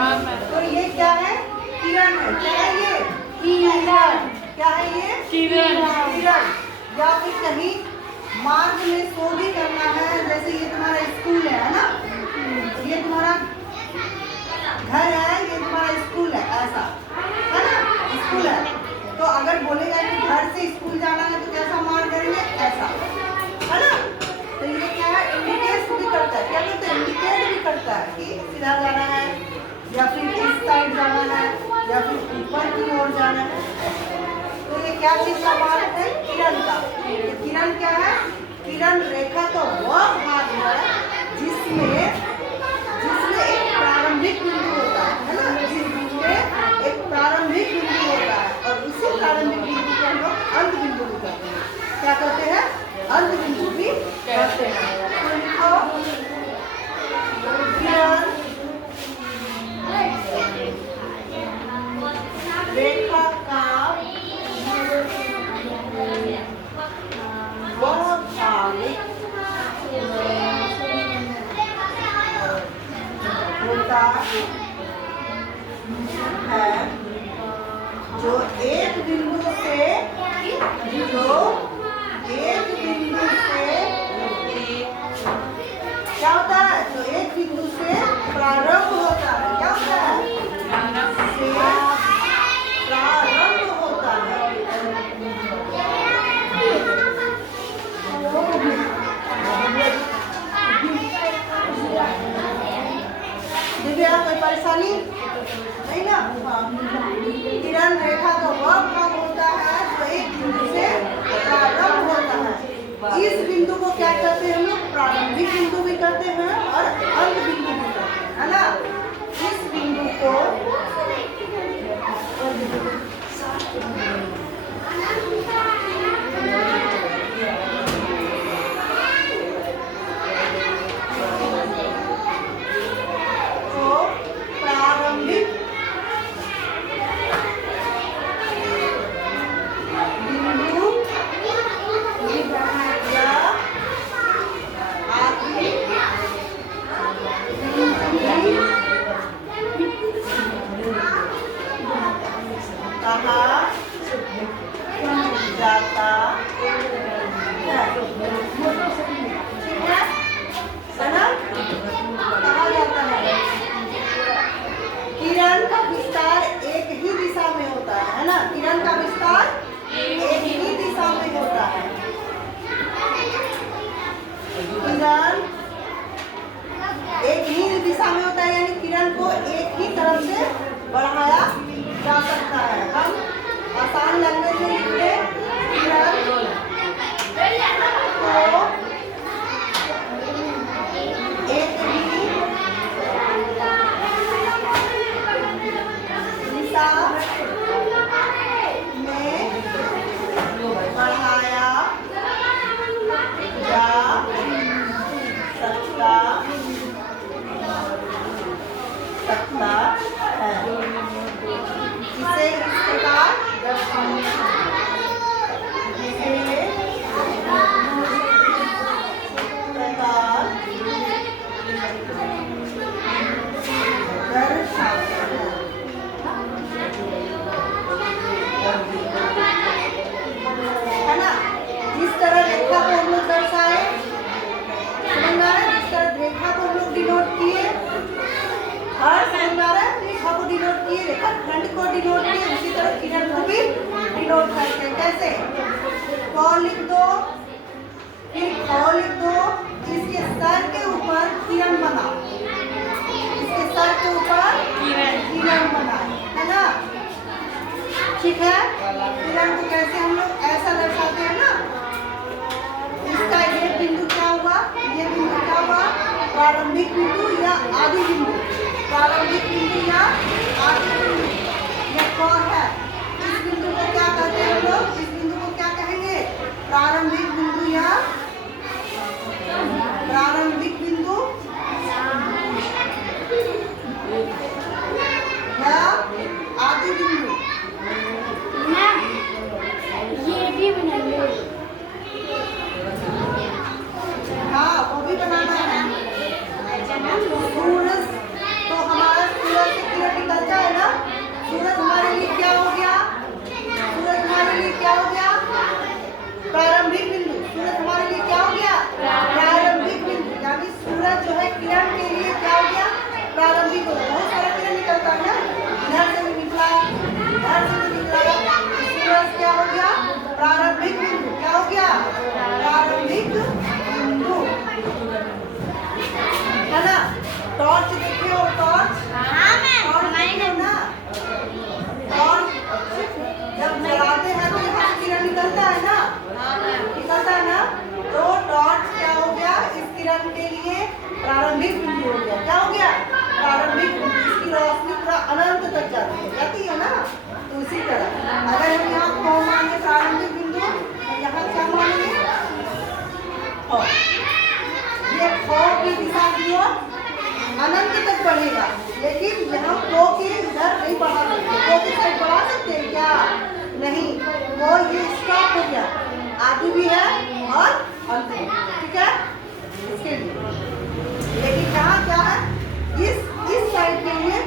तो ये क्या है? किरण है। क्या है ये? किरण। क्या है ये? किरण। किरण। या फिर कहीं मार्ग में शो भी करना है, जैसे ये तुम्हारा स्कूल है ना, ये तुम्हारा घर है, ये तुम्हारा स्कूल है, ऐसा है ना, स्कूल है। तो अगर बोलेगा कि घर से स्कूल जाना है तो कैसा मार्ग करेंगे? ऐसा, है ना। तो ये क्या है? इंडिकेट भी करता है। क्या करता है? इंडिकेट भी करता है कि सीधा जाना है या फिर इस साइड जाना है या फिर ऊपर की ओर जाना है। तो ये क्या चीज का मार्ग है? किरण का। किरण क्या है? किरण रेखा का वह भाग है जिसमें एक प्रारंभिक बिंदु होता है ना, जिसमें एक प्रारंभिक बिंदु होता है और उसी प्रारंभिक बिंदु को हम लोग अंत बिंदु भी कहते हैं। क्या कहते हैं? अंत बिंदु भी कहते हैं। तो लिखो किरण रेखा का वह भाग होता है जो एक बिंदु से क्या होता है? जो एक बिंदु से प्रारंभ होता है। क्या होता है? से प्रारंभ होता है। दिव्या कोई परेशानी नहीं ना? किरण रेखा का वह भाग होता है जो एक बिंदु से प्रारंभ होता है। इस बिंदु को क्या कहते हैं हम लोग? प्रारंभिक बिंदु भी कहते हैं और अंत बिंदु भी कहते हैं, है ना। इस बिंदु को किरण का विस्तार एक ही दिशा में होता है ना। किरण का विस्तार एक ही दिशा में होता है। किरण एक ही दिशा में होता है, यानी किरण को एक ही तरफ से बढ़ाया जा सकता है। हम आसान लैंग्वेज में लिखते हैं किरण को एक ही दिशा में बढ़ाया जा सकता है। इसे इस प्रकार है ना। जिस तरह रेखा को हम लोग दर्शाए, समझ आ रहा है? जिस तरह रेखा को हम लोग डिनोट किए, हर समझ आ रहा है? रेखा को डिनोट किए, रेखा खंड को डिनोट किए, उसी तरह किरण को भी डिनोट करते हैं। कैसे? क लिख दो, फिर ख लिख दो, इसके सर के ऊपर किरण बनाओ, इसके सर के ऊपर किरण बनाए, है ना। ठीक है। किरण को कैसे हम लोग ऐसा दर्शाते हैं ना, इसका ये बिंदु क्या हुआ, ये बिंदु क्या हुआ? प्रारंभिक बिंदु या आदि बिंदु। प्रारंभिक बिंदु या आदि बिंदु ये कौन है? इस बिंदु को क्या कहते हैं हम लोग? इस बिंदु को क्या कहेंगे? प्रारंभिक बिंदु या प्रारंभिक बिंदु या आदि बिंदु। ये भी बनाइए। हाँ, वो भी बनाना है। सूरज तो हमारा को के इधर नहीं बढ़ा सकते, को के साइड बढ़ा सकते हैं क्या? नहीं, वो ये स्टॉप हो गया, आगे भी है और अंत में, ठीक है इसके लिए। लेकिन यहाँ क्या है, इस साइड के लिए